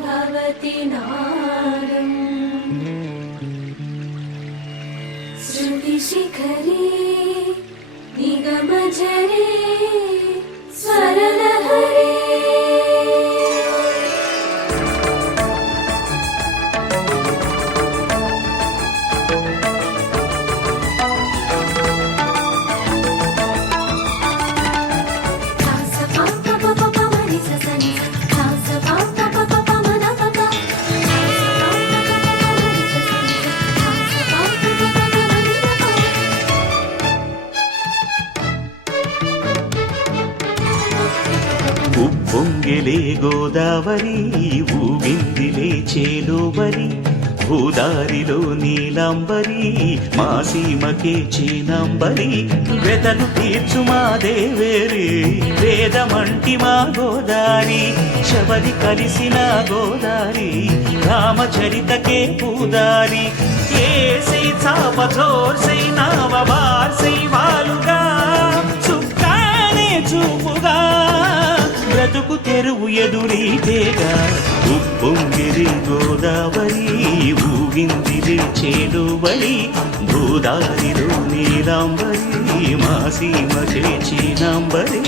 भवति नादम् श्रुतिशिखरे निगमझरे स्वरलहरे ఉప్పొంగిలే గోదావరి ఊగిందిలే చేలోబరి భూదారిలో నీలాంబరి మా సీమకే చీనాంబరి వెదలు తీర్చు మా దేవేరి వేదమంటి మా గోదారి శబరి కలిసిన గోదారి రామచరితకే పూదారి ఏసై చాప జోర్సై నావ బార్సై వాలుగా చుక్కానే చూపుగా బ్రతుకు తెరువు ఎదురీతేగా ఉప్పొంగిరి గోదావరి ఊగిందిరి చేలువలి భూదారిలో నీలాంబరి మా సీమ చేచినాంబరి